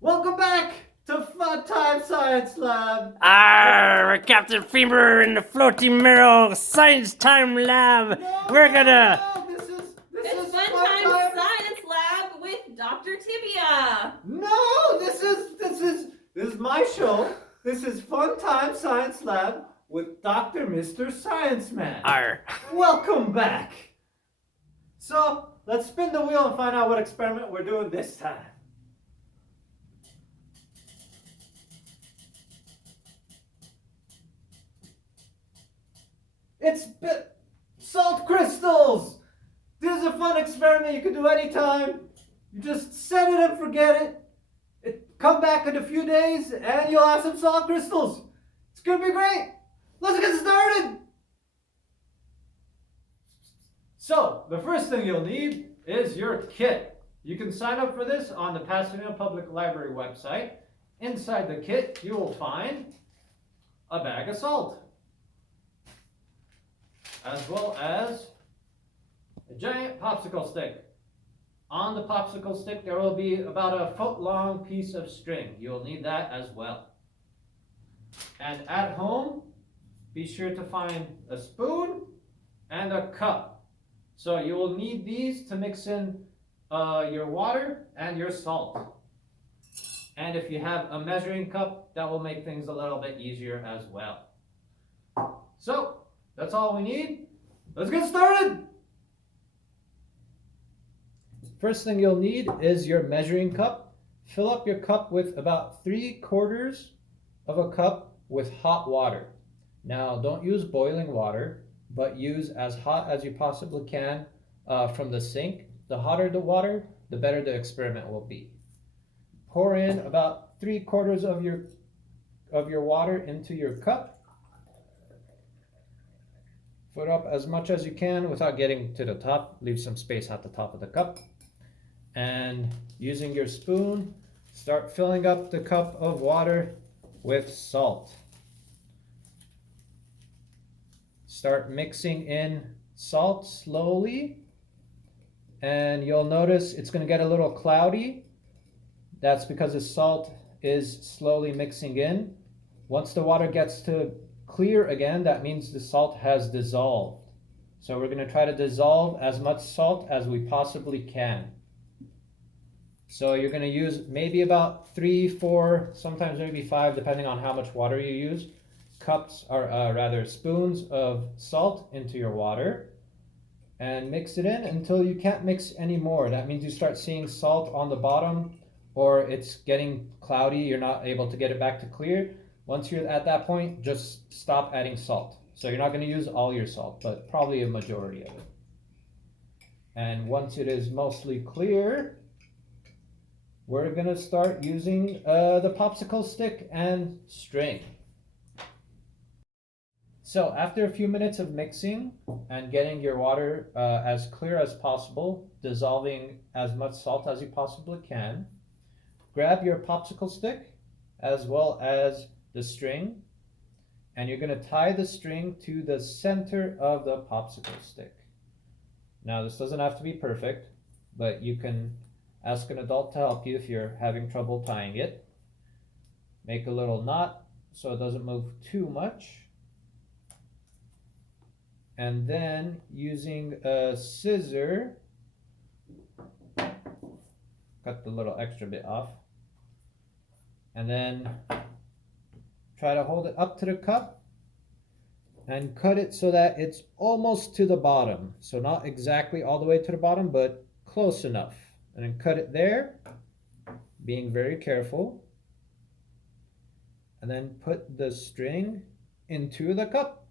Welcome back to Funtime Science Lab. We're Captain Femur in the floating marrow science time lab. We're gonna. No, this is It's Funtime Science Lab with Dr. Tibia. No, this is my show. This is Funtime Science Lab with Dr. Mr. Science Man. Arr. Welcome back. So let's spin the wheel and find out what experiment we're doing this time. It's salt crystals. This is a fun experiment you can do anytime. You just set it and forget it. Come back in a few days and you'll have some salt crystals. It's gonna be great. Let's get started. So the first thing you'll need is your kit. You can sign up for this on the Pasadena Public Library website. Inside the kit, you will find a bag of salt, as well as a giant popsicle stick. On the popsicle stick, there will be about a foot-long piece of string. You'll need that as well. And at home, be sure to find a spoon and a cup. So you will need these to mix in your water and your salt. And if you have a measuring cup, that will make things a little bit easier as well. So that's all we need. Let's get started. First thing you'll need is your measuring cup. Fill up your cup with about 3/4 of a cup with hot water. Now, don't use boiling water, but use as hot as you possibly can from the sink. The hotter the water, the better the experiment will be. Pour in about 3/4 of your water into your cup. Fill up as much as you can without getting to the top. Leave some space at the top of the cup. And using your spoon, start filling up the cup of water with salt. Start mixing in salt slowly, and you'll notice it's going to get a little cloudy. That's because the salt is slowly mixing in. Once the water gets to clear again, that means the salt has dissolved. So we're going to try to dissolve as much salt as we possibly can. So you're going to use maybe about 3, 4, sometimes maybe 5, depending on how much water you use. Cups, or rather spoons of salt into your water, and mix it in until you can't mix anymore. That means you start seeing salt on the bottom, or it's getting cloudy, you're not able to get it back to clear. Once you're at that point, just stop adding salt. So you're not going to use all your salt, but probably a majority of it. And once it is mostly clear, we're going to start using the popsicle stick and string. So after a few minutes of mixing and getting your water as clear as possible, dissolving as much salt as you possibly can, grab your popsicle stick as well as the string, and you're going to tie the string to the center of the popsicle stick. Now, this doesn't have to be perfect, but you can ask an adult to help you if you're having trouble tying it. Make a little knot so it doesn't move too much. And then using a scissor, cut the little extra bit off. And then try to hold it up to the cup and cut it so that it's almost to the bottom. So not exactly all the way to the bottom, but close enough. And then cut it there, being very careful. And then put the string into the cup.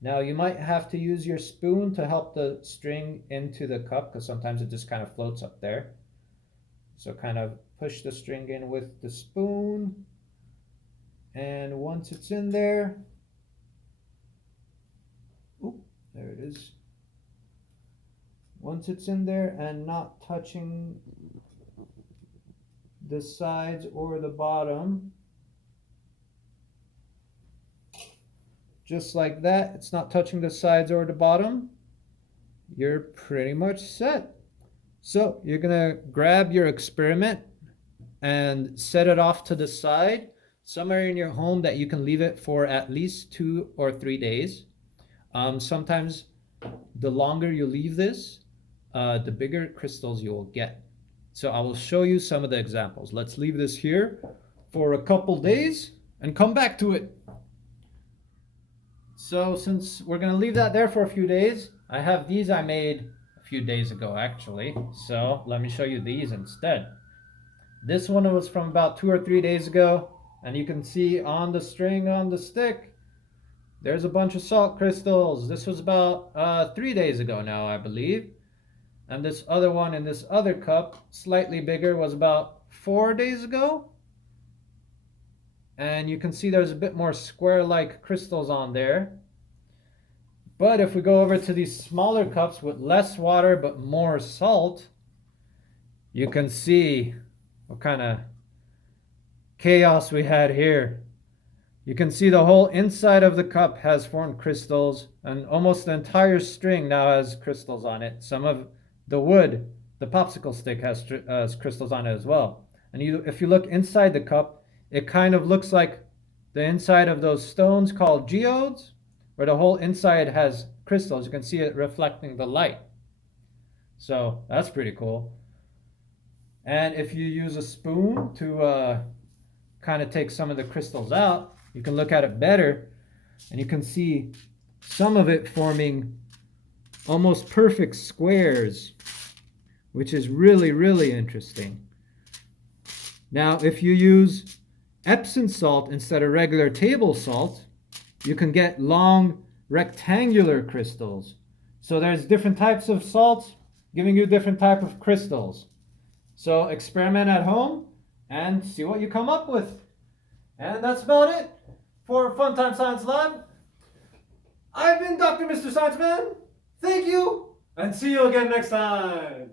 Now you might have to use your spoon to help the string into the cup, because sometimes it just kind of floats up there. So kind of push the string in with the spoon. And once it's in there, there it is. Once it's in there and not touching the sides or the bottom, just like that, it's not touching the sides or the bottom, you're pretty much set. So you're gonna grab your experiment and set it off to the side somewhere in your home that you can leave it for at least 2 or 3 days. Sometimes the longer you leave this, the bigger crystals you will get. So I will show you some of the examples. Let's leave this here for a couple days and come back to it. So since we're gonna leave that there for a few days, I have these I made a few days ago actually. So let me show you these instead. This one was from about 2 or 3 days ago, and you can see on the string on the stick, there's a bunch of salt crystals. This was about 3 days ago now, I believe. And this other one in this other cup, slightly bigger, was about 4 days ago. And you can see there's a bit more square-like crystals on there. But if we go over to these smaller cups with less water but more salt, you can see what kind of chaos we had here. You can see the whole inside of the cup has formed crystals, and almost the entire string now has crystals on it. Some of the wood, the popsicle stick, has crystals on it as well. And if you look inside the cup, it kind of looks like the inside of those stones called geodes, where the whole inside has crystals. You can see it reflecting the light. So that's pretty cool. And if you use a spoon to kind of take some of the crystals out, you can look at it better, and you can see some of it forming almost perfect squares, which is really, really interesting. Now, if you use Epsom salt instead of regular table salt, you can get long rectangular crystals. So there's different types of salts giving you different type of crystals. So experiment at home and see what you come up with. And that's about it for Funtime Science Lab. I've been Dr. Mr. Science Man. Thank you, and see you again next time.